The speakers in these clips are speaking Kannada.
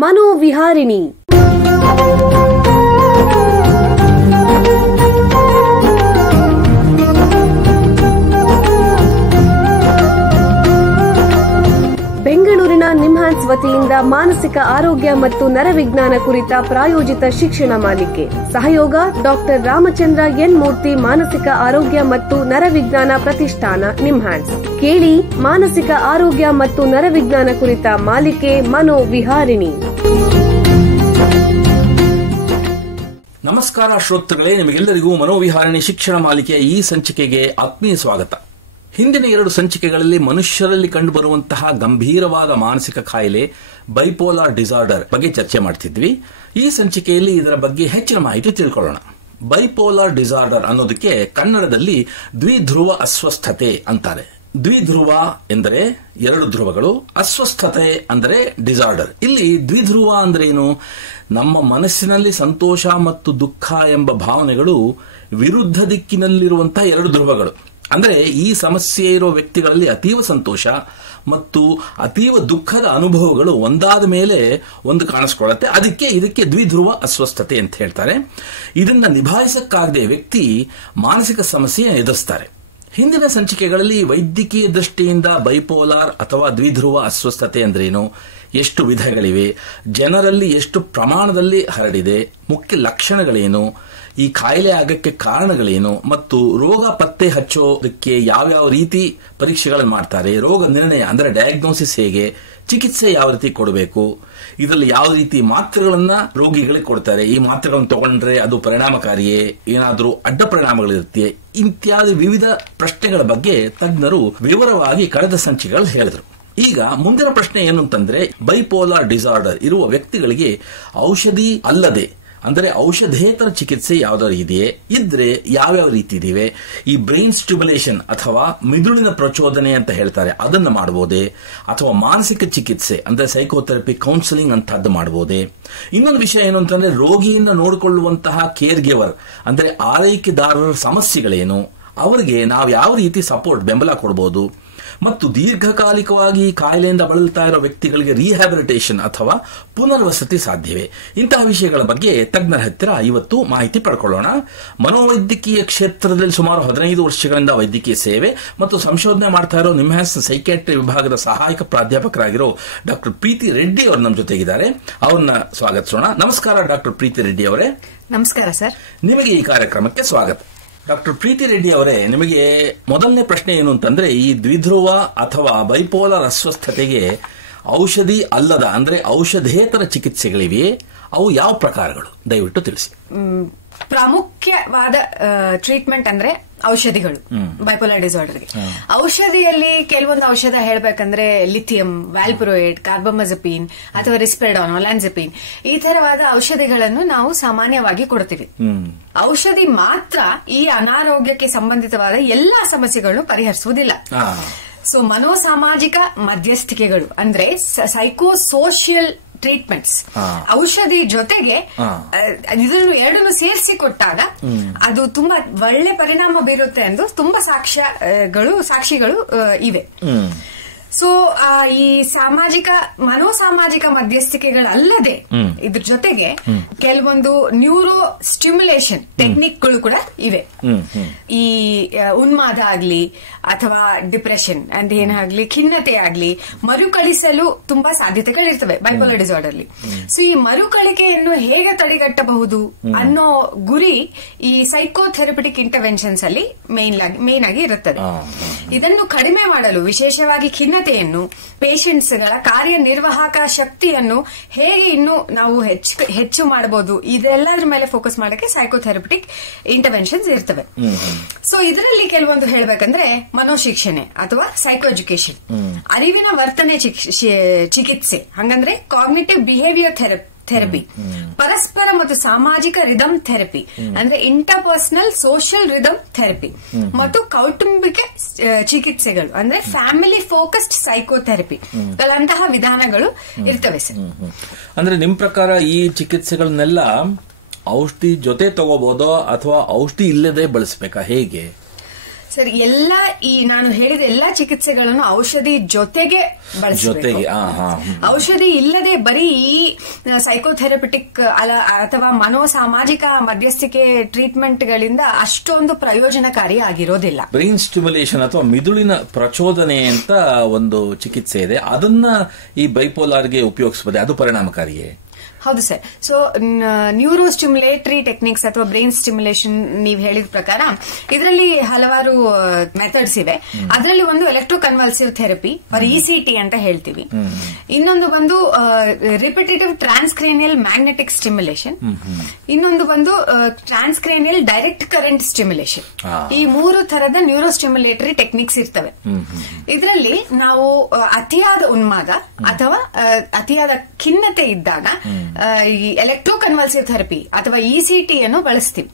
ಮನೋವಿಹಾರಿಣಿ. ಬೆಂಗಳೂರಿನ ನಿಮ್ಹಾನ್ಸ್ ವತಿಯಿಂದ ಮಾನಸಿಕ ಆರೋಗ್ಯ ಮತ್ತು ನರವಿಜ್ಞಾನ ಕುರಿತ ಪ್ರಾಯೋಜಿತ ಶಿಕ್ಷಣ ಮಾಲಿಕೆ. ಸಹಯೋಗ ಡಾಕ್ಟರ್ ರಾಮಚಂದ್ರ ಎನ್ ಮೂರ್ತಿ ಮಾನಸಿಕ ಆರೋಗ್ಯ ಮತ್ತು ನರವಿಜ್ಞಾನ ಪ್ರತಿಷ್ಠಾನ ನಿಮ್ಹಾನ್ಸ್. ಕೇಳಿ ಮಾನಸಿಕ ಆರೋಗ್ಯ ಮತ್ತು ನರವಿಜ್ಞಾನ ಕುರಿತ ಮಾಲಿಕೆ ಮನೋವಿಹಾರಿಣಿ. ನಮಸ್ಕಾರ ಶ್ರೋತೃಗಳೇ, ನಿಮಗೆಲ್ಲರಿಗೂ ಮನೋವಿಹಾರಿಣಿ ಶಿಕ್ಷಣ ಮಾಲಿಕೆಯ ಈ ಸಂಚಿಕೆಗೆ ಆತ್ಮೀಯ ಸ್ವಾಗತ. ಹಿಂದಿನ 2 ಸಂಚಿಕೆಗಳಲ್ಲಿ ಮನುಷ್ಯರಲ್ಲಿ ಕಂಡುಬರುವಂತಹ ಗಂಭೀರವಾದ ಮಾನಸಿಕ ಕಾಯಿಲೆ ಬೈಪೋಲಾರ್ ಡಿಸಾರ್ಡರ್ ಬಗ್ಗೆ ಚರ್ಚೆ ಮಾಡ್ತಿದ್ವಿ. ಈ ಸಂಚಿಕೆಯಲ್ಲಿ ಇದರ ಬಗ್ಗೆ ಹೆಚ್ಚಿನ ಮಾಹಿತಿ ತಿಳ್ಕೊಳ್ಳೋಣ. ಬೈಪೋಲಾರ್ ಡಿಸಾರ್ಡರ್ ಅನ್ನೋದಕ್ಕೆ ಕನ್ನಡದಲ್ಲಿ ದ್ವಿಧ್ರುವ ಅಸ್ವಸ್ಥತೆ ಅಂತಾರೆ. ದ್ವಿಧ್ರುವ ಎಂದರೆ 2 ಧ್ರುವಗಳು, ಅಸ್ವಸ್ಥತೆ ಅಂದರೆ ಡಿಸಾರ್ಡರ್. ಇಲ್ಲಿ ದ್ವಿಧ್ರುವ ಅಂದ್ರೆ ಏನು? ನಮ್ಮ ಮನಸ್ಸಿನಲ್ಲಿ ಸಂತೋಷ ಮತ್ತು ದುಃಖ ಎಂಬ ಭಾವನೆಗಳು ವಿರುದ್ಧ ದಿಕ್ಕಿನಲ್ಲಿರುವಂತಹ 2 ಧ್ರುವಗಳು. ಅಂದರೆ ಈ ಸಮಸ್ಯೆ ಇರುವ ವ್ಯಕ್ತಿಗಳಲ್ಲಿ ಅತೀವ ಸಂತೋಷ ಮತ್ತು ಅತೀವ ದುಃಖದ ಅನುಭವಗಳು ಒಂದಾದ ಮೇಲೆ ಒಂದು ಕಾಣಿಸ್ಕೊಳ್ಳುತ್ತೆ. ಇದಕ್ಕೆ ದ್ವಿಧ್ರುವ ಅಸ್ವಸ್ಥತೆ ಅಂತ ಹೇಳ್ತಾರೆ. ಇದನ್ನ ನಿಭಾಯಿಸಕ್ಕಾಗದೆ ವ್ಯಕ್ತಿ ಮಾನಸಿಕ ಸಮಸ್ಯೆ ಎದುರಿಸ್ತಾರೆ. ಹಿಂದಿನ ಸಂಚಿಕೆಗಳಲ್ಲಿ ವೈದ್ಯಕೀಯ ದೃಷ್ಟಿಯಿಂದ ಬೈಪೋಲಾರ್ ಅಥವಾ ದ್ವಿಧ್ರುವ ಅಸ್ವಸ್ಥತೆ ಅಂದ್ರೇನು, ಎಷ್ಟು ವಿಧಗಳಿವೆ, ಜನರಲ್ಲಿ ಎಷ್ಟು ಪ್ರಮಾಣದಲ್ಲಿ ಹರಡಿದೆ, ಮುಖ್ಯ ಲಕ್ಷಣಗಳೇನು, ಈ ಕಾಯಿಲೆ ಆಗಕ್ಕೆ ಕಾರಣಗಳೇನು ಮತ್ತು ರೋಗ ಪತ್ತೆ ಹಚ್ಚೋದಕ್ಕೆ ಯಾವ್ಯಾವ ರೀತಿ ಪರೀಕ್ಷೆಗಳನ್ನು ಮಾಡ್ತಾರೆ, ರೋಗ ನಿರ್ಣಯ ಅಂದ್ರೆ ಡಯಾಗ್ನೋಸಿಸ್ ಹೇಗೆ, ಚಿಕಿತ್ಸೆ ಯಾವ ರೀತಿ ಕೊಡಬೇಕು, ಇದರಲ್ಲಿ ಯಾವ ರೀತಿ ಮಾತ್ರೆಗಳನ್ನ ರೋಗಿಗಳಿಗೆ ಕೊಡ್ತಾರೆ, ಈ ಮಾತ್ರೆಗಳನ್ನು ತಗೊಂಡ್ರೆ ಅದು ಪರಿಣಾಮಕಾರಿಯೇ, ಏನಾದರೂ ಅಡ್ಡ ಪರಿಣಾಮಗಳಿರುತ್ತೆ, ಇತ್ಯಾದಿ ವಿವಿಧ ಪ್ರಶ್ನೆಗಳ ಬಗ್ಗೆ ತಜ್ಞರು ವಿವರವಾಗಿ ಕಳೆದ ಸಂಚಿಕೆಗಳು ಹೇಳಿದರು. ಈಗ ಮುಂದಿನ ಪ್ರಶ್ನೆ ಏನು ಅಂತಂದ್ರೆ, ಬೈಪೋಲಾರ್ ಡಿಸಾರ್ಡರ್ ಇರುವ ವ್ಯಕ್ತಿಗಳಿಗೆ ಔಷಧಿ ಅಲ್ಲದೆ ಅಂದ್ರೆ ಔಷಧೇತರ ಚಿಕಿತ್ಸೆ ಯಾವ್ದಾದ್ರು ಇದೆಯೇ, ಇದ್ರೆ ಯಾವ್ಯಾವ ರೀತಿ ಇದಿವೆ, ಈ ಬ್ರೈನ್ ಸ್ಟಿಮ್ಯುಲೇಷನ್ ಅಥವಾ ಮಿದುಳಿನ ಪ್ರಚೋದನೆ ಅಂತ ಹೇಳ್ತಾರೆ ಅದನ್ನ ಮಾಡಬಹುದೇ, ಅಥವಾ ಮಾನಸಿಕ ಚಿಕಿತ್ಸೆ ಅಂದ್ರೆ ಸೈಕೋಥೆರಪಿ, ಕೌನ್ಸಿಲಿಂಗ್ ಅಂತಹದ್ದು ಮಾಡಬಹುದೇ. ಇನ್ನೊಂದು ವಿಷಯ ಏನು ಅಂತಂದ್ರೆ, ರೋಗಿಯಿಂದ ನೋಡಿಕೊಳ್ಳುವಂತಹ ಕೇರ್ ಗಿವರ್ ಅಂದ್ರೆ ಆರೈಕೆದಾರರ ಸಮಸ್ಯೆಗಳೇನು, ಅವರಿಗೆ ನಾವು ಯಾವ ರೀತಿ ಸಪೋರ್ಟ್ ಬೆಂಬಲ ಕೊಡಬಹುದು, ಮತ್ತು ದೀರ್ಘಕಾಲಿಕವಾಗಿ ಕಾಯಿಲೆಯಿಂದ ಬಳಲ್ತಾ ಇರೋ ವ್ಯಕ್ತಿಗಳಿಗೆ ರಿಹ್ಯಾಬಿಲಿಟೇಷನ್ ಅಥವಾ ಪುನರ್ವಸತಿ ಸಾಧ್ಯವೇ, ಇಂತಹ ವಿಷಯಗಳ ಬಗ್ಗೆ ತಜ್ಞರ ಹತ್ತಿರ ಇವತ್ತು ಮಾಹಿತಿ ಪಡ್ಕೊಳ್ಳೋಣ. ಮನೋವೈದ್ಯಕೀಯ ಕ್ಷೇತ್ರದಲ್ಲಿ ಸುಮಾರು 15 ವರ್ಷಗಳಿಂದ ವೈದ್ಯಕೀಯ ಸೇವೆ ಮತ್ತು ಸಂಶೋಧನೆ ಮಾಡ್ತಾ ಇರೋ ನಿಮ್ಹಾನ್ಸ್ ಸೈಕ್ಯಾಟ್ರಿ ವಿಭಾಗದ ಸಹಾಯಕ ಪ್ರಾಧ್ಯಾಪಕರಾಗಿರೋ ಡಾಕ್ಟರ್ ಪ್ರೀತಿ ರೆಡ್ಡಿ ಅವರು ನಮ್ಮ ಜೊತೆಗಿದ್ದಾರೆ. ಅವ್ರನ್ನ ಸ್ವಾಗತಿಸೋಣ. ನಮಸ್ಕಾರ ಡಾಕ್ಟರ್ ಪ್ರೀತಿ ರೆಡ್ಡಿ ಅವರೇ. ನಮಸ್ಕಾರ ಸರ್. ನಿಮಗೆ ಈ ಕಾರ್ಯಕ್ರಮಕ್ಕೆ ಸ್ವಾಗತ. ಡಾಕ್ಟರ್ ಪ್ರೀತಿ ರೆಡ್ಡಿ ಅವರೇ, ನಿಮಗೆ ಮೊದಲನೇ ಪ್ರಶ್ನೆ ಏನು ಅಂತಂದ್ರೆ, ಈ ದ್ವಿಧ್ರುವ ಅಥವಾ ಬೈಪೋಲಾರ್ ಅಸ್ವಸ್ಥತೆಗೆ ಔಷಧಿ ಅಲ್ಲದ ಅಂದ್ರೆ ಔಷಧೇತರ ಚಿಕಿತ್ಸೆಗಳಿವೆಯೇ, ಅವು ಯಾವ ಪ್ರಕಾರಗಳು ದಯವಿಟ್ಟು ತಿಳಿಸಿ. ಪ್ರಾಮುಖ್ಯವಾದ ಟ್ರೀಟ್ಮೆಂಟ್ ಅಂದ್ರೆ ಔಷಧಿಗಳು ಬೈಪೋಲಾರ್ ಡಿಸಾರ್ಡರ್ಗೆ. ಔಷಧಿಯಲ್ಲಿ ಕೆಲವೊಂದು ಔಷಧ ಹೇಳ್ಬೇಕಂದ್ರೆ ಲಿಥಿಯಂ, ವ್ಯಾಲ್ಪುರೋಯೇಟ್, ಕಾರ್ಬಮಜಪಿನ್ ಅಥವಾ ರಿಸ್ಪೆಡಾನ್, ಒಲಾನ್ಜಪಿನ್, ಈ ತರವಾದ ಔಷಧಿಗಳನ್ನು ನಾವು ಸಾಮಾನ್ಯವಾಗಿ ಕೊಡ್ತೀವಿ. ಔಷಧಿ ಮಾತ್ರ ಈ ಅನಾರೋಗ್ಯಕ್ಕೆ ಸಂಬಂಧಿತವಾದ ಎಲ್ಲಾ ಸಮಸ್ಯೆಗಳನ್ನು ಪರಿಹರಿಸುವುದಿಲ್ಲ. ಸೊ ಮನೋಸಾಮಾಜಿಕ ಮಧ್ಯಸ್ಥಿಕೆಗಳು ಅಂದ್ರೆ ಸೈಕೋಸೋಷಿಯಲ್ ಟ್ರೀಟ್ಮೆಂಟ್ಸ್, ಔಷಧಿ ಜೊತೆಗೆ ಇದನ್ನು 2 ಸೇರಿಸಿ ಕೊಟ್ಟಾಗ ಅದು ತುಂಬಾ ಒಳ್ಳೆ ಪರಿಣಾಮ ಬೀರುತ್ತೆ ಎಂದು ತುಂಬಾ ಸಾಕ್ಷಿಗಳು ಇವೆ. ಸೊ ಈ ಮನೋಸಾಮಾಜಿಕ ಮಧ್ಯಸ್ಥಿಕೆಗಳಲ್ಲದೆ ಇದ್ರ ಜೊತೆಗೆ ಕೆಲವೊಂದು ನ್ಯೂರೋ ಸ್ಟಿಮ್ಯುಲೇಷನ್ ಟೆಕ್ನಿಕ್ಗಳು ಕೂಡ ಇವೆ. ಈ ಉನ್ಮಾದ ಆಗ್ಲಿ ಅಥವಾ ಡಿಪ್ರೆಷನ್ ಅಂತ ಏನಾಗ್ಲಿ, ಖಿನ್ನತೆ ಆಗ್ಲಿ ಮರುಕಳಿಸಲು ತುಂಬಾ ಸಾಧ್ಯತೆಗಳಿರ್ತವೆ ಬೈಪೋಲಾರ್ ಡಿಸಾರ್ಡರ್ಲಿ. ಸೊ ಈ ಮರುಕಳಿಕೆಯನ್ನು ಹೇಗೆ ತಡೆಗಟ್ಟಬಹುದು ಅನ್ನೋ ಗುರಿ ಈ ಸೈಕೋಥೆರಪಿಟಿಕ್ ಇಂಟರ್ವೆನ್ಷನ್ಸ್ ಅಲ್ಲಿ ಮೇನ್ ಆಗಿ ಇರುತ್ತದೆ. ಇದನ್ನು ಕಡಿಮೆ ಮಾಡಲು ವಿಶೇಷವಾಗಿ ಖಿನ್ನತೆಯನ್ನು, ಪೇಷಂಟ್ಸ್ಗಳ ಕಾರ್ಯನಿರ್ವಾಹಕ ಶಕ್ತಿಯನ್ನು ಹೇಗೆ ಇನ್ನೂ ನಾವು ಹೆಚ್ಚು ಮಾಡಬಹುದು, ಇದೆಲ್ಲದ್ರ ಮೇಲೆ ಫೋಕಸ್ ಮಾಡಕ್ಕೆ ಸೈಕೋಥೆರಪಿಟಿಕ್ ಇಂಟರ್ವೆನ್ಷನ್ಸ್ ಇರ್ತವೆ. ಸೊ ಇದರಲ್ಲಿ ಕೆಲವೊಂದು ಹೇಳ್ಬೇಕಂದ್ರೆ ಮನೋಶಿಕ್ಷಣೆ ಅಥವಾ ಸೈಕೋ ಎಜುಕೇಶನ್, ಅರಿವಿನ ವರ್ತನೆ ಚಿಕಿತ್ಸೆ, ಹಂಗಂದ್ರೆ ಕಾಗ್ನಿಟಿವ್ ಬಿಹೇವಿಯರ್ ಥೆರಪಿ, ಪರಸ್ಪರ ಮತ್ತು ಸಾಮಾಜಿಕ ರಿದಮ್ ಥೆರಪಿ ಅಂದ್ರೆ ಇಂಟರ್ಪರ್ಸನಲ್ ಸೋಷಿಯಲ್ ರಿದಮ್ ಥೆರಪಿ, ಮತ್ತು ಕೌಟುಂಬಿಕ ಚಿಕಿತ್ಸೆಗಳು ಅಂದ್ರೆ ಫ್ಯಾಮಿಲಿ ಫೋಕಸ್ಡ್ ಸೈಕೋಥೆರಪಿ, ಅಂತಹ ವಿಧಾನಗಳು ಇರ್ತವೆ ಸರ್. ಅಂದ್ರೆ ನಿಮ್ ಪ್ರಕಾರ ಈ ಚಿಕಿತ್ಸೆಗಳನ್ನೆಲ್ಲ ಔಷಧಿ ಜೊತೆ ತಗೋಬಹುದೋ ಅಥವಾ ಔಷಧಿ ಇಲ್ಲದೆ ಬಳಸಬೇಕಾ, ಹೇಗೆ? ಸರ್, ಈ ನಾನು ಹೇಳಿದ ಎಲ್ಲಾ ಚಿಕಿತ್ಸೆಗಳನ್ನು ಔಷಧಿ ಜೊತೆಗೆ ಬಳಸಬೇಕು. ಔಷಧಿ ಇಲ್ಲದೆ ಬರೀ ಈ ಸೈಕೋಥೆರಪಿಟಿಕ್ ಅಥವಾ ಮನೋಸಾಮಾಜಿಕ ಮಧ್ಯಸ್ಥಿಕೆ ಟ್ರೀಟ್ಮೆಂಟ್ಗಳಿಂದ ಅಷ್ಟೊಂದು ಪ್ರಯೋಜನಕಾರಿ ಆಗಿರೋದಿಲ್ಲ. ಬ್ರೈನ್ ಸ್ಟಿಮ್ಯುಲೇಷನ್ ಅಥವಾ ಮಿದುಳಿನ ಪ್ರಚೋದನೆ ಅಂತ ಒಂದು ಚಿಕಿತ್ಸೆ ಇದೆ, ಅದನ್ನ ಈ ಬೈಪೋಲಾರ್ಗೆ ಉಪಯೋಗಿಸಬಹುದೇ? ಅದು ಪರಿಣಾಮಕಾರಿಯೇ? ಹೌದು sir. So neuro stimulatory techniques ಅಥವಾ ಬ್ರೈನ್ ಸ್ಟಿಮ್ಯುಲೇಷನ್ ನೀವು ಹೇಳಿದ ಪ್ರಕಾರ ಇದರಲ್ಲಿ ಹಲವಾರು ಮೆಥಡ್ಸ್ ಇವೆ. ಅದರಲ್ಲಿ ಒಂದು electro convulsive therapy or ECT ಅಂತ ಹೇಳ್ತೀವಿ. ಇನ್ನೊಂದು ಬಂದು ರಿಪಿಟೇಟಿವ್ ಟ್ರಾನ್ಸ್ಕ್ರೇನಿಯಲ್ ಮ್ಯಾಗ್ನೆಟಿಕ್ ಸ್ಟಿಮ್ಯುಲೇಷನ್, ಇನ್ನೊಂದು ಬಂದು ಟ್ರಾನ್ಸ್ಕ್ರೇನಿಯಲ್ ಡೈರೆಕ್ಟ್ ಕರೆಂಟ್ ಸ್ಟಿಮ್ಯುಲೇಷನ್. ಈ 3 ತರದ ನ್ಯೂರೋ ಸ್ಟಿಮ್ಯುಲೇಟರಿ ಟೆಕ್ನಿಕ್ಸ್ ಇರ್ತವೆ. ಇದರಲ್ಲಿ ನಾವು ಅತಿಯಾದ ಉನ್ಮಾದ ಅಥವಾ ಅತಿಯಾದ ಖಿನ್ನತೆ ಇದ್ದಾಗ ಈ ಎಲೆಕ್ಟ್ರೋ ಕನ್ವಲ್ಸಿವ್ ಥೆರಪಿ ಅಥವಾ ECT ಅನ್ನು ಬಳಸ್ತೀವಿ.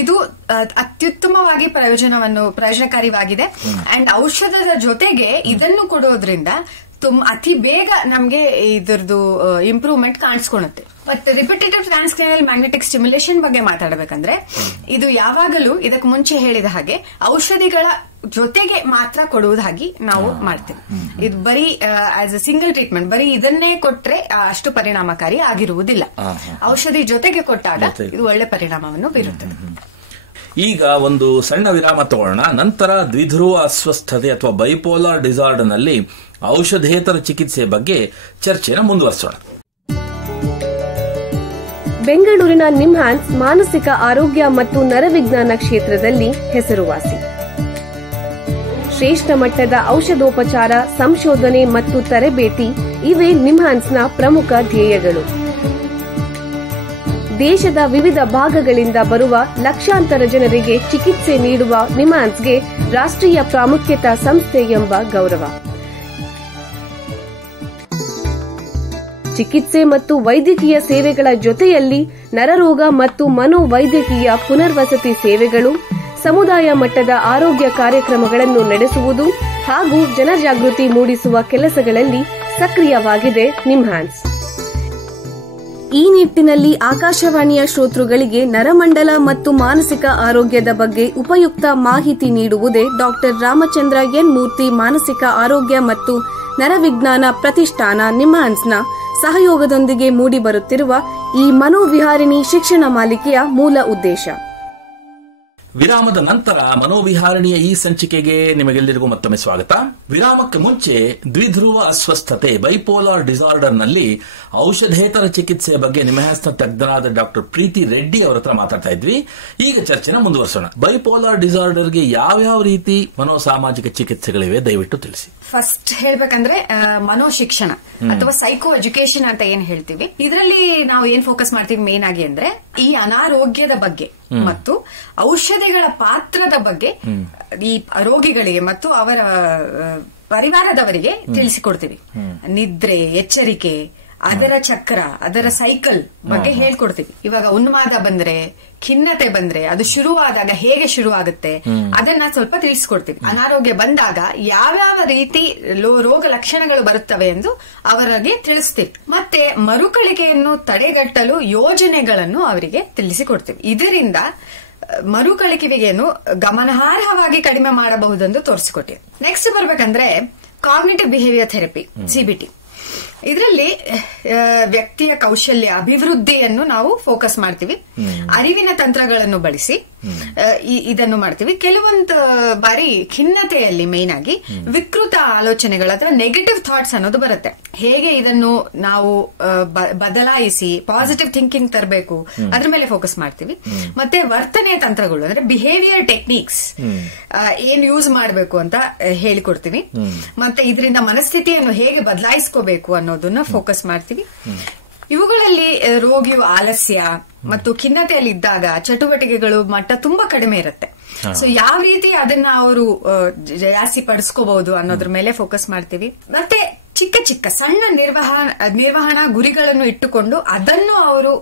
ಇದು ಅತ್ಯುತ್ತಮವಾಗಿ ಪ್ರಯೋಜನಕಾರಿಯಾಗಿದೆ. ಅಂಡ್ ಔಷಧದ ಜೊತೆಗೆ ಇದನ್ನು ಕೊಡೋದ್ರಿಂದ ಅತಿ ಬೇಗ ನಮ್ಗೆ ಇದರದ್ದು ಇಂಪ್ರೂವ್ಮೆಂಟ್ ಕಾಣಿಸ್ಕೊಳ್ಳುತ್ತೆ. But repetitive transcranial magnetic stimulation ಬಗ್ಗೆ ಮಾತಾಡಬೇಕಂದ್ರೆ ಇದು ಯಾವಾಗಲೂ ಇದಕ್ಕೆ ಮುಂಚೆ ಹೇಳಿದ ಹಾಗೆ ಔಷಧಿಗಳ ಜೊತೆಗೆ ಮಾತ್ರ ಕೊಡುವುದಾಗಿ ನಾವು ಮಾಡ್ತೇವೆ. ಇದು ಬರೀ ಆಸ್ ಎ ಸಿಂಗಲ್ ಟ್ರೀಟ್ಮೆಂಟ್ ಬರೀ ಇದನ್ನೇ ಕೊಟ್ರೆ ಅಷ್ಟು ಪರಿಣಾಮಕಾರಿ ಆಗಿರುವುದಿಲ್ಲ. ಔಷಧಿ ಜೊತೆಗೆ ಕೊಟ್ಟಾಗ ಇದು ಒಳ್ಳೆ ಪರಿಣಾಮವನ್ನು ಬೀರುತ್ತದೆ. ಈಗ ಒಂದು ಸಣ್ಣ ವಿರಾಮ ತಗೊಳ್ಳೋಣ. ನಂತರ ದ್ವಿಧ್ರುವ ಅಸ್ವಸ್ಥತೆ ಅಥವಾ ಬೈಪೋಲಾರ್ ಡಿಸಾರ್ಡರ್ ನಲ್ಲಿ ಔಷಧೇತರ ಚಿಕಿತ್ಸೆ ಬಗ್ಗೆ ಚರ್ಚೆನ ಮುಂದುವರಿಸೋಣ. ಬೆಂಗಳೂರಿನ ನಿಮ್ಹಾನ್ಸ್ ಮಾನಸಿಕ ಆರೋಗ್ಯ ಮತ್ತು ನರವಿಜ್ಞಾನ ಕ್ಷೇತ್ರದಲ್ಲಿ ಹೆಸರುವಾಸಿ. ಶ್ರೇಷ್ಠ ಮಟ್ಟದ ಔಷಧೋಪಚಾರ, ಸಂಶೋಧನೆ ಮತ್ತು ತರಬೇತಿ ಇವೇ ನಿಮ್ಹಾನ್ಸ್ನ ಪ್ರಮುಖ ಧ್ಯೇಯಗಳು. ದೇಶದ ವಿವಿಧ ಭಾಗಗಳಿಂದ ಬರುವ ಲಕ್ಷಾಂತರ ಜನರಿಗೆ ಚಿಕಿತ್ಸೆ ನೀಡುವ ನಿಮ್ಹಾನ್ಸ್ಗೆ ರಾಷ್ಟ್ರೀಯ ಪ್ರಾಮುಖ್ಯತಾ ಸಂಸ್ಥೆ ಎಂಬ ಗೌರವ. ಚಿಕಿತ್ಸೆ ಮತ್ತು ವೈದ್ಯಕೀಯ ಸೇವೆಗಳ ಜೊತೆಯಲ್ಲಿ ನರರೋಗ ಮತ್ತು ಮನೋವೈದ್ಯಕೀಯ ಪುನರ್ವಸತಿ ಸೇವೆಗಳು, ಸಮುದಾಯ ಮಟ್ಟದ ಆರೋಗ್ಯ ಕಾರ್ಯಕ್ರಮಗಳನ್ನು ನಡೆಸುವುದು ಹಾಗೂ ಜನಜಾಗೃತಿ ಮೂಡಿಸುವ ಕೆಲಸಗಳಲ್ಲಿ ಸಕ್ರಿಯವಾಗಿದೆ ನಿಮ್ಹಾನ್ಸ್. ಈ ನಿಟ್ಟಿನಲ್ಲಿ ಆಕಾಶವಾಣಿಯ ಶ್ರೋತೃಗಳಿಗೆ ನರಮಂಡಲ ಮತ್ತು ಮಾನಸಿಕ ಆರೋಗ್ಯದ ಬಗ್ಗೆ ಉಪಯುಕ್ತ ಮಾಹಿತಿ ನೀಡುವುದೇ ಡಾಕ್ಟರ್ ರಾಮಚಂದ್ರ ಎನ್ ಮೂರ್ತಿ ಮಾನಸಿಕ ಆರೋಗ್ಯ ಮತ್ತು ನರವಿಜ್ಞಾನ ಪ್ರತಿಷ್ಠಾನ ನಿಮ್ಹಾನ್ಸ್ನ ಸಹಯೋಗದೊಂದಿಗೆ ಮೂಡಿಬರುತ್ತಿರುವ ಈ ಮನೋವಿಹಾರಿಣಿ ಶಿಕ್ಷಣ ಮಾಲಿಕೆಯ ಮೂಲ ಉದ್ದೇಶ. ವಿರಾಮದ ನಂತರ ಮನೋವಿಹಾರಣಿಯ ಈ ಸಂಚಿಕೆಗೆ ನಿಮಗೆಲ್ಲರಿಗೂ ಮತ್ತೊಮ್ಮೆ ಸ್ವಾಗತ. ವಿರಾಮಕ್ಕೆ ಮುಂಚೆ ದ್ವಿಧ್ರುವ ಅಸ್ವಸ್ಥತೆ ಬೈಪೋಲಾರ್ ಡಿಸಾರ್ಡರ್ ನಲ್ಲಿ ಔಷಧೇತರ ಚಿಕಿತ್ಸೆಯ ಬಗ್ಗೆ ನಿಮ್ಹಾನ್ಸ್ನ ತಜ್ಞರಾದ ಡಾಕ್ಟರ್ ಪ್ರೀತಿ ರೆಡ್ಡಿ ಅವರ ಹತ್ರ ಮಾತಾಡ್ತಾ ಇದ್ವಿ. ಈಗ ಚರ್ಚೆನ ಮುಂದುವರಿಸೋಣ. ಬೈಪೋಲಾರ್ ಡಿಸಾರ್ಡರ್ಗೆ ಯಾವ್ಯಾವ ರೀತಿ ಮನೋಸಾಮಾಜಿಕ ಚಿಕಿತ್ಸೆಗಳಿವೆ ದಯವಿಟ್ಟು ತಿಳಿಸಿ. ಫಸ್ಟ್ ಹೇಳ್ಬೇಕಂದ್ರೆ ಮನೋಶಿಕ್ಷಣ ಅಥವಾ ಸೈಕೋ ಎಜುಕೇಶನ್ ಅಂತ ಏನ್ ಹೇಳ್ತೀವಿ, ಇದರಲ್ಲಿ ನಾವು ಏನ್ ಫೋಕಸ್ ಮಾಡ್ತೀವಿ ಮೇನ್ ಆಗಿ ಅಂದ್ರೆ ಈ ಅನಾರೋಗ್ಯದ ಬಗ್ಗೆ ಮತ್ತು ಔಷಧಿಗಳ ಪಾತ್ರದ ಬಗ್ಗೆ ಈ ರೋಗಿಗಳಿಗೆ ಮತ್ತು ಅವರ ಪರಿವಾರದವರಿಗೆ ತಿಳಿಸಿಕೊಡ್ತೀವಿ. ನಿದ್ರೆ, ಎಚ್ಚರಿಕೆ, ಅದರ ಚಕ್ರ, ಅದರ ಸೈಕಲ್ ಬಗ್ಗೆ ಹೇಳ್ಕೊಡ್ತೀವಿ. ಇವಾಗ ಉನ್ಮಾದ ಬಂದ್ರೆ, ಖಿನ್ನತೆ ಬಂದ್ರೆ ಅದು ಶುರುವಾದಾಗ ಹೇಗೆ ಶುರುವಾಗುತ್ತೆ ಅದನ್ನ ಸ್ವಲ್ಪ ತಿಳಿಸ್ಕೊಡ್ತೀವಿ. ಅನಾರೋಗ್ಯ ಬಂದಾಗ ಯಾವ್ಯಾವ ರೀತಿ ರೋಗ ಲಕ್ಷಣಗಳು ಬರುತ್ತವೆ ಎಂದು ಅವರಿಗೆ ತಿಳಿಸ್ತೀವಿ. ಮತ್ತೆ ಮರುಕಳಿಕೆಯನ್ನು ತಡೆಗಟ್ಟಲು ಯೋಜನೆಗಳನ್ನು ಅವರಿಗೆ ತಿಳಿಸಿಕೊಡ್ತೀವಿ. ಇದರಿಂದ ಮರುಕಳಿಕೆಯನ್ನು ಗಮನಾರ್ಹವಾಗಿ ಕಡಿಮೆ ಮಾಡಬಹುದೆಂದು ತೋರಿಸಿಕೊಟ್ಟಿವಿ. ನೆಕ್ಸ್ಟ್ ಬರ್ಬೇಕಂದ್ರೆ ಕಾಗ್ನಿಟಿವ್ ಬಿಹೇವಿಯರ್ ಥೆರಪಿ, CBT. ಇದರಲ್ಲಿ ವ್ಯಕ್ತಿಯ ಕೌಶಲ್ಯ ಅಭಿವೃದ್ಧಿಯನ್ನು ನಾವು ಫೋಕಸ್ ಮಾಡ್ತೀವಿ. ಅರಿವಿನ ತಂತ್ರಗಳನ್ನು ಬಳಸಿ ಇದನ್ನು ಮಾಡ್ತೀವಿ. ಕೆಲವೊಂದು ಬಾರಿ ಖಿನ್ನತೆಯಲ್ಲಿ ಮೇನ್ ಆಗಿ ವಿಕೃತ ಆಲೋಚನೆಗಳು ಅಥವಾ ನೆಗೆಟಿವ್ ಥಾಟ್ಸ್ ಅನ್ನೋದು ಬರುತ್ತೆ. ಹೇಗೆ ಇದನ್ನು ನಾವು ಬದಲಾಯಿಸಿ ಪಾಸಿಟಿವ್ ಥಿಂಕಿಂಗ್ ತರಬೇಕು ಅದ್ರ ಮೇಲೆ ಫೋಕಸ್ ಮಾಡ್ತೀವಿ. ಮತ್ತೆ ವರ್ತನೆ ತಂತ್ರಗಳು ಅಂದ್ರೆ ಬಿಹೇವಿಯರ್ ಟೆಕ್ನಿಕ್ಸ್ ಏನ್ ಯೂಸ್ ಮಾಡಬೇಕು ಅಂತ ಹೇಳಿಕೊಡ್ತೀವಿ. ಮತ್ತೆ ಇದರಿಂದ ಮನಸ್ಥಿತಿಯನ್ನು ಹೇಗೆ ಬದಲಾಯಿಸ್ಕೋಬೇಕು ಅನ್ನೋದನ್ನ ಫೋಕಸ್ ಮಾಡ್ತೀವಿ. ಇವುಗಳಲ್ಲಿ ರೋಗಿಯು ಆಲಸ್ಯ ಮತ್ತು ಖಿನ್ನತೆಯಲ್ಲಿ ಇದ್ದಾಗ ಚಟುವಟಿಕೆಗಳು ಮಟ್ಟ ತುಂಬಾ ಕಡಿಮೆ ಇರುತ್ತೆ. ಸೊ ಯಾವ ರೀತಿ ಅದನ್ನ ಅವರು ಜಾಸ್ತಿ ಪಡಿಸ್ಕೋಬಹುದು ಅನ್ನೋದ್ರ ಮೇಲೆ ಫೋಕಸ್ ಮಾಡ್ತೀವಿ. ಮತ್ತೆ ಚಿಕ್ಕ ಚಿಕ್ಕ ಸಣ್ಣ ನಿರ್ವಹಣಾ ಗುರಿಗಳನ್ನು ಇಟ್ಟುಕೊಂಡು ಅದನ್ನು ಅವರು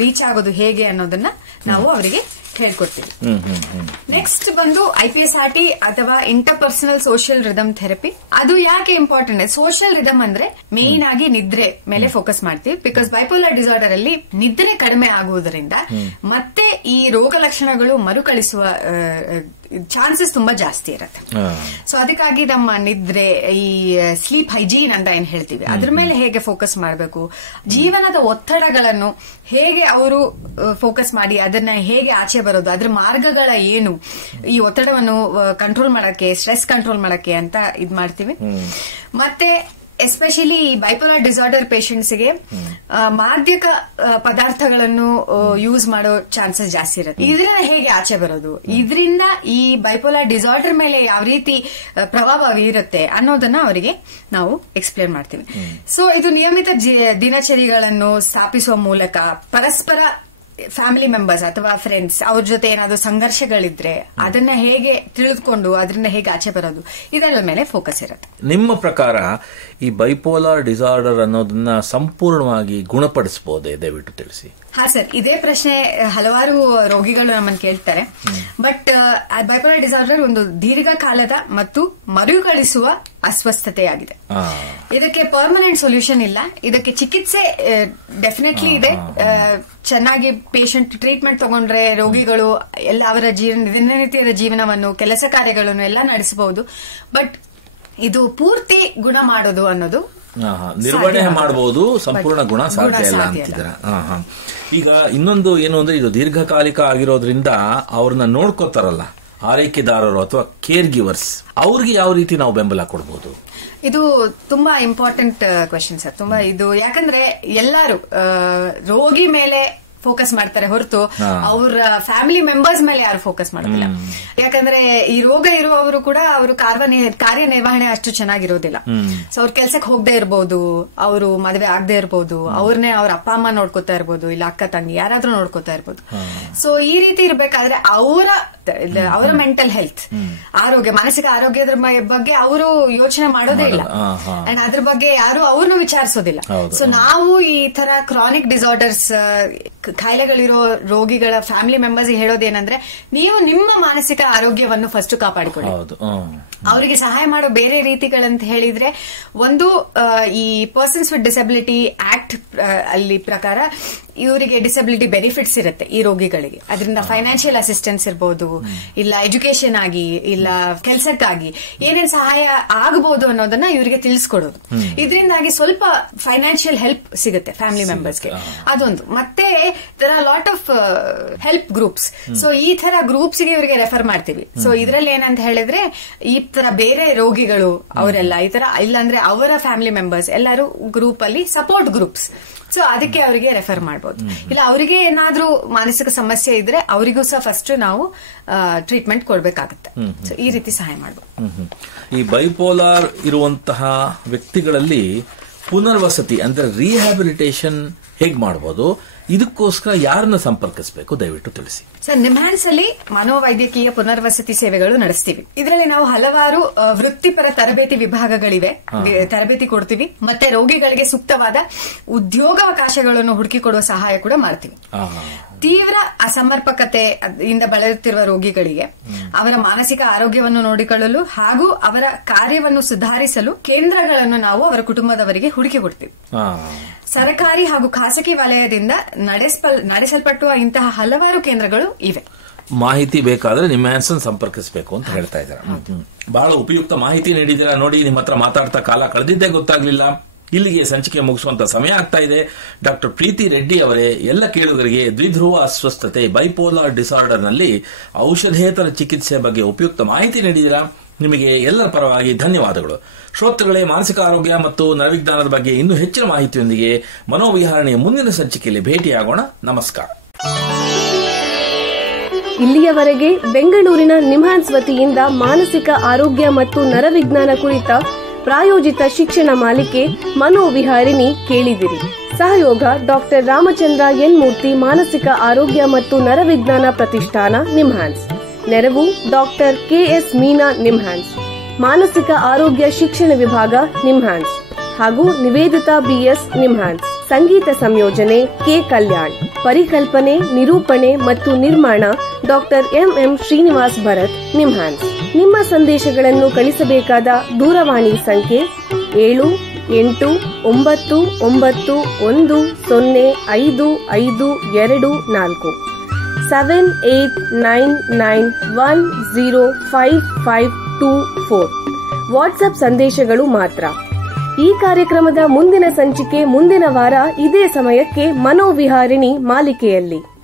ರೀಚ್ ಆಗೋದು ಹೇಗೆ ಅನ್ನೋದನ್ನ ನಾವು ಅವರಿಗೆ ಹೇಳ್ಕೊಡ್ತೀವಿ. ನೆಕ್ಸ್ಟ್ ಬಂದು IPSRT ಅಥವಾ ಇಂಟರ್ಪರ್ಸನಲ್ ಸೋಷಿಯಲ್ ರಿದಮ್ ಥೆರಪಿ. ಅದು ಯಾಕೆ ಇಂಪಾರ್ಟೆಂಟ್? ಸೋಷಿಯಲ್ ರಿದಮ್ ಅಂದ್ರೆ ಮೇನ್ ಆಗಿ ನಿದ್ರೆ ಮೇಲೆ ಫೋಕಸ್ ಮಾಡ್ತೀವಿ. ಬಿಕಾಸ್ ಬೈಪೋಲಾರ್ ಡಿಸಾರ್ಡರ್ ಅಲ್ಲಿ ನಿದ್ರೆ ಕಡಿಮೆ ಆಗುವುದರಿಂದ ಮತ್ತೆ ಈ ರೋಗ ಲಕ್ಷಣಗಳು ಮರುಕಳಿಸುವ ಚಾನ್ಸಸ್ ತುಂಬಾ ಜಾಸ್ತಿ ಇರುತ್ತೆ. ಸೊ ಅದಕ್ಕಾಗಿ ನಮ್ಮ ನಿದ್ರೆ, ಈ ಸ್ಲೀಪ್ ಹೈಜೀನ್ ಅಂತ ಏನ್ ಹೇಳ್ತೀವಿ, ಅದ್ರ ಮೇಲೆ ಹೇಗೆ ಫೋಕಸ್ ಮಾಡಬೇಕು, ಜೀವನದ ಒತ್ತಡಗಳನ್ನು ಹೇಗೆ ಅವರು ಫೋಕಸ್ ಮಾಡಿ ಅದನ್ನ ಹೇಗೆ ಆಚೆ ಬರೋದು, ಅದ್ರ ಮಾರ್ಗಗಳ ಏನು, ಈ ಒತ್ತಡವನ್ನು ಕಂಟ್ರೋಲ್ ಮಾಡಕ್ಕೆ, ಸ್ಟ್ರೆಸ್ ಕಂಟ್ರೋಲ್ ಮಾಡಕ್ಕೆ ಅಂತ ಇದ್ ಮಾಡ್ತೀವಿ. ಮತ್ತೆ ಎಸ್ಪೆಷಲಿ ಈ ಬೈಪೋಲಾರ್ ಡಿಸಾರ್ಡರ್ ಪೇಷಂಟ್ಸ್ಗೆ ಮಾದಕ ಪದಾರ್ಥಗಳನ್ನು ಯೂಸ್ ಮಾಡೋ ಚಾನ್ಸಸ್ ಜಾಸ್ತಿ ಇರುತ್ತೆ. ಇದರಿಂದ ಹೇಗೆ ಆಚೆ ಬರೋದು, ಇದರಿಂದ ಈ ಬೈಪೋಲಾರ್ ಡಿಸಾರ್ಡರ್ ಮೇಲೆ ಯಾವ ರೀತಿ ಪ್ರಭಾವ ಬೀರುತ್ತೆ ಅನ್ನೋದನ್ನ ಅವರಿಗೆ ನಾವು ಎಕ್ಸ್ಪ್ಲೇನ್ ಮಾಡ್ತೀವಿ. ಸೊ ಇದು ನಿಯಮಿತ ದಿನಚರಿಗಳನ್ನು ಸ್ಥಾಪಿಸುವ ಮೂಲಕ ಪರಸ್ಪರ ಫ್ಯಾಮಿಲಿ ಮೆಂಬರ್ಸ್ ಅಥವಾ ಫ್ರೆಂಡ್ಸ್ ಅವ್ರ ಜೊತೆ ಏನಾದ್ರು ಸಂಘರ್ಷಗಳಿದ್ರೆ ಅದನ್ನ ಹೇಗೆ ತಿಳಿದುಕೊಂಡು ಅದರಿಂದ ಹೇಗೆ ಆಚೆ ಬರೋದು, ಇದೆಲ್ಲ ಮೇಲೆ ಫೋಕಸ್ ಇರುತ್ತೆ. ನಿಮ್ಮ ಪ್ರಕಾರ ಈ ಬೈಪೋಲಾರ್ ಡಿಸಾರ್ಡರ್ ಅನ್ನೋದನ್ನ ಸಂಪೂರ್ಣವಾಗಿ ಗುಣಪಡಿಸಬಹುದೇ? ದಯವಿಟ್ಟು ತಿಳಿಸಿ. ಹಾ ಸರ್, ಇದೇ ಪ್ರಶ್ನೆ ಹಲವಾರು ರೋಗಿಗಳು ನಮ್ಮನ್ನು ಕೇಳ್ತಾರೆ. ಬಟ್ ಬೈಪೋಲಾರ್ ಡಿಸಾರ್ಡರ್ ಒಂದು ದೀರ್ಘಕಾಲದ ಮತ್ತು ಮರುಕಳಿಸುವ ಅಸ್ವಸ್ಥತೆಯಾಗಿದೆ. ಇದಕ್ಕೆ ಪರ್ಮನೆಂಟ್ ಸೊಲ್ಯೂಷನ್ ಇಲ್ಲ. ಇದಕ್ಕೆ ಚಿಕಿತ್ಸೆ ಡೆಫಿನೆಟ್ಲಿ ಇದೆ. ಚೆನ್ನಾಗಿ ಪೇಷಂಟ್ ಟ್ರೀಟ್ಮೆಂಟ್ ತಗೊಂಡ್ರೆ ರೋಗಿಗಳು ಎಲ್ಲ ಅವರ ದಿನನಿತ್ಯದ ಜೀವನವನ್ನು, ಕೆಲಸ ಕಾರ್ಯಗಳನ್ನು ಎಲ್ಲ ನಡೆಸಬಹುದು. ಬಟ್ ಇದು ಪೂರ್ತಿ ಗುಣ ಮಾಡೋದು ಅನ್ನೋದು, ನಿರ್ವಹಣೆ ಮಾಡಬಹುದು, ಸಂಪೂರ್ಣ ಗುಣ ಸಾಧ್ಯ ಇಲ್ಲ ಅಂತಿದ್ದೀರಾ. ಈಗ ಇನ್ನೊಂದು ಏನು ಅಂದ್ರೆ, ಇದು ದೀರ್ಘಕಾಲಿಕ ಆಗಿರೋದ್ರಿಂದ ಅವ್ರನ್ನ ನೋಡ್ಕೋತಾರಲ್ಲ ಆರೈಕೆದಾರರು ಅಥವಾ ಕೇರ್ ಗಿವರ್ಸ್, ಅವ್ರಿಗೆ ಯಾವ ರೀತಿ ನಾವು ಬೆಂಬಲ ಕೊಡಬಹುದು? ಇದು ತುಂಬಾ ಇಂಪಾರ್ಟೆಂಟ್ ಕ್ವೆಶ್ಚನ್ ಸರ್. ತುಂಬಾ ಇದು ಯಾಕಂದ್ರೆ ಎಲ್ಲರೂ ರೋಗಿ ಮೇಲೆ ಫೋಕಸ್ ಮಾಡ್ತಾರೆ ಹೊರತು ಅವ್ರ ಫ್ಯಾಮಿಲಿ ಮೆಂಬರ್ಸ್ ಮೇಲೆ ಯಾರು ಫೋಕಸ್ ಮಾಡೋದಿಲ್ಲ. ಯಾಕಂದ್ರೆ ಈ ರೋಗ ಇರುವವರು ಕೂಡ ಅವರು ಕಾರ್ಯನಿರ್ವಹಣೆ ಅಷ್ಟು ಚೆನ್ನಾಗಿರೋದಿಲ್ಲ. ಸೊ ಅವ್ರ ಕೆಲ್ಸಕ್ಕೆ ಹೋಗದೆ ಇರ್ಬೋದು, ಅವರು ಮದುವೆ ಆಗದೆ ಇರ್ಬೋದು, ಅವ್ರನ್ನೇ ಅವ್ರ ಅಪ್ಪ ಅಮ್ಮ ನೋಡ್ಕೋತಾ ಇರ್ಬೋದು, ಇಲ್ಲ ಅಕ್ಕ ತಂಗಿ ಯಾರಾದ್ರೂ ನೋಡ್ಕೋತಾ ಇರ್ಬೋದು. ಸೊ ಈ ರೀತಿ ಇರ್ಬೇಕಾದ್ರೆ ಅವರ ಮೆಂಟಲ್ ಹೆಲ್ತ್, ಆರೋಗ್ಯ, ಮಾನಸಿಕ ಆರೋಗ್ಯದ ಬಗ್ಗೆ ಅವರು ಯೋಚನೆ ಮಾಡೋದೇ ಇಲ್ಲ. ಅಂಡ್ ಅದ್ರ ಬಗ್ಗೆ ಯಾರು ಅವ್ರನ್ನ ವಿಚಾರಿಸೋದಿಲ್ಲ. ಸೊ ನಾವು ಈ ತರ ಕ್ರಾನಿಕ್ ಡಿಸಾರ್ಡರ್ಸ್, ಕಾಯಿಲೆಗಳಿರೋ ರೋಗಿಗಳ ಫ್ಯಾಮಿಲಿ ಮೆಂಬರ್ಸ್ ಹೇಳೋದೇನಂದ್ರೆ, ನೀವು ನಿಮ್ಮ ಮಾನಸಿಕ ಆರೋಗ್ಯವನ್ನು ಫಸ್ಟ್ ಕಾಪಾಡಿಕೊಳ್ಳಿ. ಅವರಿಗೆ ಸಹಾಯ ಮಾಡೋ ಬೇರೆ ರೀತಿಗಳಂತ ಹೇಳಿದ್ರೆ, ಒಂದು ಈ ಪರ್ಸನ್ಸ್ ವಿತ್ ಡಿಸಬಿಲಿಟಿ ಆಕ್ಟ್ ಅಲ್ಲಿ ಪ್ರಕಾರ ಇವರಿಗೆ ಡಿಸಬಿಲಿಟಿ ಬೆನಿಫಿಟ್ಸ್ ಇರುತ್ತೆ ಈ ರೋಗಿಗಳಿಗೆ. ಅದರಿಂದ ಫೈನಾನ್ಷಿಯಲ್ ಅಸಿಸ್ಟೆನ್ಸ್ ಇರಬಹುದು, ಇಲ್ಲ ಎಜುಕೇಶನ್ ಆಗಿ, ಇಲ್ಲ ಕೆಲಸಕ್ಕಾಗಿ ಏನೇನ್ ಸಹಾಯ ಆಗಬಹುದು ಅನ್ನೋದನ್ನ ಇವರಿಗೆ ತಿಳಿಸ್ಕೊಡೋದು. ಇದರಿಂದಾಗಿ ಸ್ವಲ್ಪ ಫೈನಾನ್ಷಿಯಲ್ ಹೆಲ್ಪ್ ಸಿಗುತ್ತೆ ಫ್ಯಾಮಿಲಿ ಮೆಂಬರ್ಸ್ಗೆ. ಅದೊಂದು. ಮತ್ತೆ there are lot of help groups. So ಈ ತರ ಗ್ರೂಪ್ಸ್ ಗೆ ಇವರಿಗೆ ರೆಫರ್ ಮಾಡ್ತೀವಿ. ಸೊ ಇದರಲ್ಲಿ ಏನಂತ ಹೇಳಿದ್ರೆ, ಈ ತರ ಬೇರೆ ರೋಗಿಗಳು ಅವರೆಲ್ಲ ಈ ತರ, ಇಲ್ಲಾಂದ್ರೆ ಅವರ ಫ್ಯಾಮಿಲಿ ಮೆಂಬರ್ಸ್ ಎಲ್ಲರೂ ಗ್ರೂಪ್ ಅಲ್ಲಿ ಸಪೋರ್ಟ್ ಗ್ರೂಪ್ಸ್. ಸೊ ಅದಕ್ಕೆ ಅವರಿಗೆ ರೆಫರ್ ಮಾಡಬಹುದು. ಇಲ್ಲ ಅವರಿಗೆ ಏನಾದ್ರೂ ಮಾನಸಿಕ ಸಮಸ್ಯೆ ಇದ್ರೆ ಅವರಿಗೂ ಸಹ ಫಸ್ಟ್ ನಾವು ಟ್ರೀಟ್ಮೆಂಟ್ ಕೊಡ್ಬೇಕಾಗುತ್ತೆ. ಸೊ ಈ ರೀತಿ ಸಹಾಯ ಮಾಡಬಹುದು. ಈ ಬೈಪೋಲಾರ್ ಇರುವಂತಹ ವ್ಯಕ್ತಿಗಳಲ್ಲಿ ಪುನರ್ವಸತಿ ಅಂದ್ರೆ ರಿಹ್ಯಾಬಿಲಿಟೇಷನ್ ಹೇಗ್ ಮಾಡಬಹುದು? ಇದಕ್ಕೋಸ್ಕರ ಯಾರನ್ನ ಸಂಪರ್ಕಿಸಬೇಕು ದಯವಿಟ್ಟು ತಿಳಿಸಿ. ಸರ್, ನಿಮ್ಹಾನ್ಸ್ ಅಲ್ಲಿ ಮನೋವೈದ್ಯಕೀಯ ಪುನರ್ವಸತಿ ಸೇವೆಗಳು ನಡೆಸ್ತೀವಿ. ಇದರಲ್ಲಿ ನಾವು ಹಲವಾರು ವೃತ್ತಿಪರ ತರಬೇತಿ ವಿಭಾಗಗಳಿವೆ, ತರಬೇತಿ ಕೊಡ್ತೀವಿ. ಮತ್ತೆ ರೋಗಿಗಳಿಗೆ ಸೂಕ್ತವಾದ ಉದ್ಯೋಗಾವಕಾಶಗಳನ್ನು ಹುಡುಕಿಕೊಡುವ ಸಹಾಯ ಕೂಡ ಮಾಡ್ತೀವಿ. ತೀವ್ರ ಅಸಮರ್ಪಕತೆಯಿಂದ ಬಳಲುತ್ತಿರುವ ರೋಗಿಗಳಿಗೆ ಅವರ ಮಾನಸಿಕ ಆರೋಗ್ಯವನ್ನು ನೋಡಿಕೊಳ್ಳಲು ಹಾಗೂ ಅವರ ಕಾರ್ಯವನ್ನು ಸುಧಾರಿಸಲು ಕೇಂದ್ರಗಳನ್ನು ನಾವು ಅವರ ಕುಟುಂಬದವರಿಗೆ ಹುಡುಕಿ ಕೊಡ್ತೀವಿ. ಸರ್ಕಾರಿ ಹಾಗೂ ಖಾಸಗಿ ವಲಯದಿಂದ ನಡೆಸಲ್ಪಟ್ಟುವ ಇಂತಹ ಹಲವಾರು ಕೇಂದ್ರಗಳು ಇವೆ. ಮಾಹಿತಿ ಬೇಕಾದ್ರೆ ನಿಮ್ಹಾನ್ಸ್ ಸಂಪರ್ಕಿಸಬೇಕು ಅಂತ ಹೇಳ್ತಾ ಇದ್ದಾರೆ. ಬಹಳ ಉಪಯುಕ್ತ ಮಾಹಿತಿ ನೀಡಿದ್ದೀರಾ. ನೋಡಿ, ನಿಮ್ಮ ಹತ್ರ ಮಾತಾಡ್ತಾ ಕಾಲ ಕಳೆದಿದ್ದೇ ಗೊತ್ತಾಗ್ಲಿಲ್ಲ. ಇಲ್ಲಿಗೆ ಸಂಚಿಕೆ ಮುಗಿಸುವಂತ ಸಮಯ ಆಗ್ತಾ ಇದೆ. ಡಾಕ್ಟರ್ ಪ್ರೀತಿ ರೆಡ್ಡಿ ಅವರೇ, ಎಲ್ಲ ಕೇಳುಗರಿಗೆ ದ್ವಿಧ್ರುವ ಅಸ್ವಸ್ಥತೆ ಬೈಪೋಲಾರ್ ಡಿಸಾರ್ಡರ್ ನಲ್ಲಿ ಔಷಧೇತರ ಚಿಕಿತ್ಸೆ ಬಗ್ಗೆ ಉಪಯುಕ್ತ ಮಾಹಿತಿ ನೀಡಿದಿರಾ. ನಿಮಗೆ ಎಲ್ಲರ ಪರವಾಗಿ ಧನ್ಯವಾದಗಳು. ಶ್ರೋತೃಗಳೇ, ಮಾನಸಿಕ ಆರೋಗ್ಯ ಮತ್ತು ನರವಿಜ್ಞಾನದ ಬಗ್ಗೆ ಇನ್ನೂ ಹೆಚ್ಚಿನ ಮಾಹಿತಿಯೊಂದಿಗೆ ಮನೋವಿಹಾರಣೆಯ ಮುಂದಿನ ಸಂಚಿಕೆಯಲ್ಲಿ ಭೇಟಿಯಾಗೋಣ. ನಮಸ್ಕಾರ. ಇಲ್ಲಿಯವರೆಗೆ ಬೆಂಗಳೂರಿನ ನಿಮ್ಹಾನ್ಸ್ ವತಿಯಿಂದ ಮಾನಸಿಕ ಆರೋಗ್ಯ ಮತ್ತು ನರವಿಜ್ಞಾನ ಕುರಿತ ಪ್ರಾಯೋಜಿತ ಶಿಕ್ಷಣ ಮಾಲಿಕೆ ಮನೋವಿಹಾರಿಣಿ ಕೇಳಿದಿರಿ. ಸಹಯೋಗ ಡಾಕ್ಟರ್ ರಾಮಚಂದ್ರ ಎನ್ ಮೂರ್ತಿ, ಮಾನಸಿಕ ಆರೋಗ್ಯ ಮತ್ತು ನರವಿಜ್ಞಾನ ಪ್ರತಿಷ್ಠಾನ, ನಿಮ್ಹಾನ್ಸ್. ನೆರವು ಡಾಕ್ಟರ್ ಕೆಎಸ್ ಮೀನಾ, ನಿಮ್ಹಾನ್ಸ್. ಮಾನಸಿಕ ಆರೋಗ್ಯ ಶಿಕ್ಷಣ ವಿಭಾಗ, ನಿಮ್ಹಾನ್ಸ್. ಹಾಗೂ ನಿವೇದಿತಾ ಬಿಎಸ್, ನಿಮ್ಹಾನ್ಸ್. ಸಂಗೀತ ಸಂಯೋಜನೆ ಕೆ ಕಲ್ಯಾಣ್. ಪರಿಕಲ್ಪನೆ, ನಿರೂಪಣೆ ಮತ್ತು ನಿರ್ಮಾಣ ಡಾಕ್ಟರ್ ಎಂ ಶ್ರೀನಿವಾಸ್ ಭರತ್, ನಿಮ್ಹಾನ್ಸ್. ನಿಮ್ಮ ಸಂದೇಶಗಳನ್ನು ಕಳಿಸಬೇಕಾದ ದೂರವಾಣಿ ಸಂಖ್ಯೆ 7891105524 7899105524. ವಾಟ್ಸ್ಆಪ್ ಸಂದೇಶಗಳು ಮಾತ್ರ. ಈ ಕಾರ್ಯಕ್ರಮದ ಮುಂದಿನ ಸಂಚಿಕೆ ಮುಂದಿನ ವಾರ ಇದೇ ಸಮಯಕ್ಕೆ ಮನೋವಿಹಾರಿಣಿ ಮಾಲಿಕೆಯಲ್ಲಿ.